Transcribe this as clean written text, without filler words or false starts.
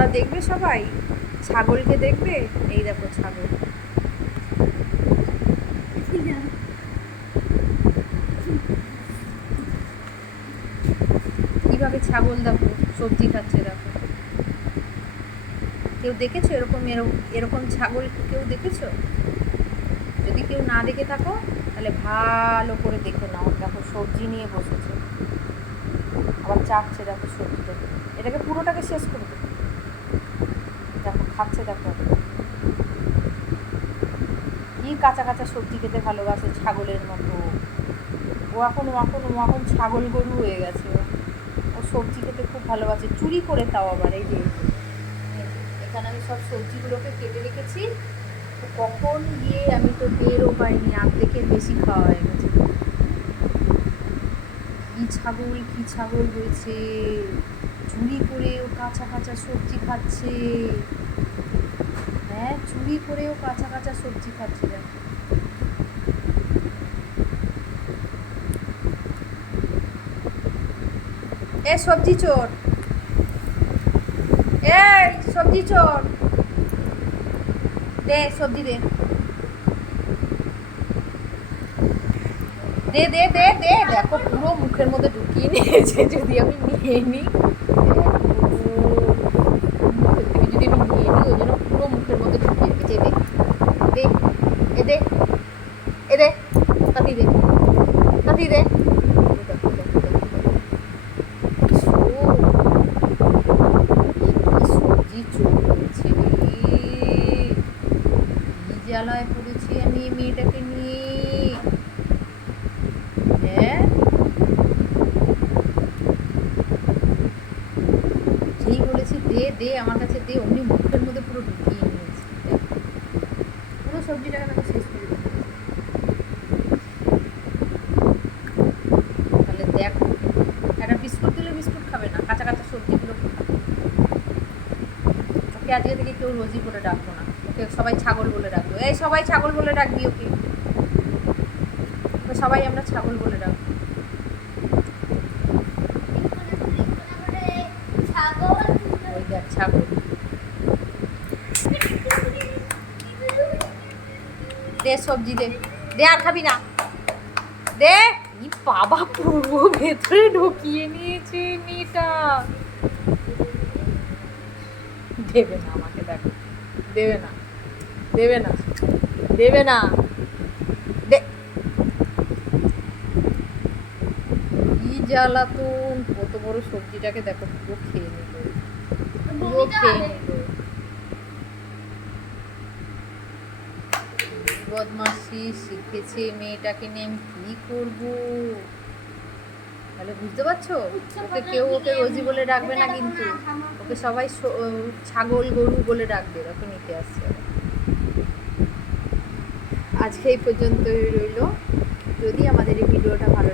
তোমরা দেখবে সবাই, ছাগলকে দেখবে। এই দেখো ছাগল, কিভাবে ছাগল দেখো সবজি খাচ্ছে দেখো। কেউ দেখেছো এরকম এরকম ছাগল কেউ দেখেছো? যদি কেউ না দেখে থাকো তাহলে ভালো করে দেখে নাও। দেখো সবজি নিয়ে বসেছে, আবার চাটছে দেখো সবজিটাকে, এটাকে পুরোটাকে শেষ করে দেবে। দেখো খাচ্ছে দেখো, কি কাঁচা কাঁচা সবজি খেতে ভালোবাসে ছাগলের মতো। ও এখন ছাগল গরু হয়ে গেছে। ও সবজি খেতে খুব ভালোবাসে, চুরি করে তাও আবার। এই যে এখানে আমি সব সবজিগুলোকে কেটে রেখেছি, তো কখন গিয়ে আমি তো টেরও পাইনি, অর্ধেকের বেশি খাওয়া হয়ে গেছে। কি ছাগল হয়েছে, চুরি করে ও কাঁচা কাঁচা সবজি খাচ্ছে। হ্যাঁ, চুরি করেও কাঁচা কাঁচা সবজি খাচ্ছে। দেখো এ সবজি চোর, এই সবজি চোর, দে সবজি দে, দে দে দে দে। দেখো পুরো মুখের মধ্যে ঢুকিয়ে নিয়েছে, যদি আমি নিয়ে নিই, যদি আমি নিয়ে নিই ওই জন্য পুরো মুখের মধ্যে ঢুকিয়ে রেখেছে। দে দে, এ দে, এ দে, তাতি দে, তাতি দে। সবজি চোর করেছে, কি জ্বালায় পড়েছি আমি মেয়েটাকে নিয়ে। হ্যাঁ, যেই বলেছি দে দে আমার কাছে দে, অমনি মুখের মধ্যে পুরো ঢুকিয়ে নিয়েছি। পুরো সবজিটাকে আমাকে শেষ করে দিতে। তাহলে দেখো, একটা বিস্কুট দিলে বিস্কুট খাবে না, কাঁচা কাঁচা সবজিগুলো খাবে। ওকে আজকে থেকে কেউ রোজি বলে ডাকবো না, ওকে সবাই ছাগল বলে ডাকবো। এই সবাই ছাগল বলে ডাকবি ওকে, ওকে সবাই আমরা ছাগল বলে ডাকবো। ওই দেখ ছাগল, দে সবজি দে, দে আর খাবি না, দে। ই বাবা, পুরো ভেতরে ঢুকিয়ে নিয়েছে মেয়েটা। দেবে না আমাকে, দেখো দেবে না, দেবে না, দেবে না, দে। কি জ্বালাতন, কত বড় সবজিটাকে দেখো পুরো খেয়ে নিল, পুরো খেয়ে নিল। বদমাসি শিখেছে মেয়েটাকে নিয়ে, আমি কি করবো? তাহলে বুঝতে পারছো, ওকে কেউ ওকে রোজি বলে ডাকবে না, কিন্তু ওকে সবাই ছাগল গরু বলে ডাকবে। ওকে নিতে আসছে। আজকে এই পর্যন্তই রইল। যদি আমাদের এই ভিডিওটা ভালো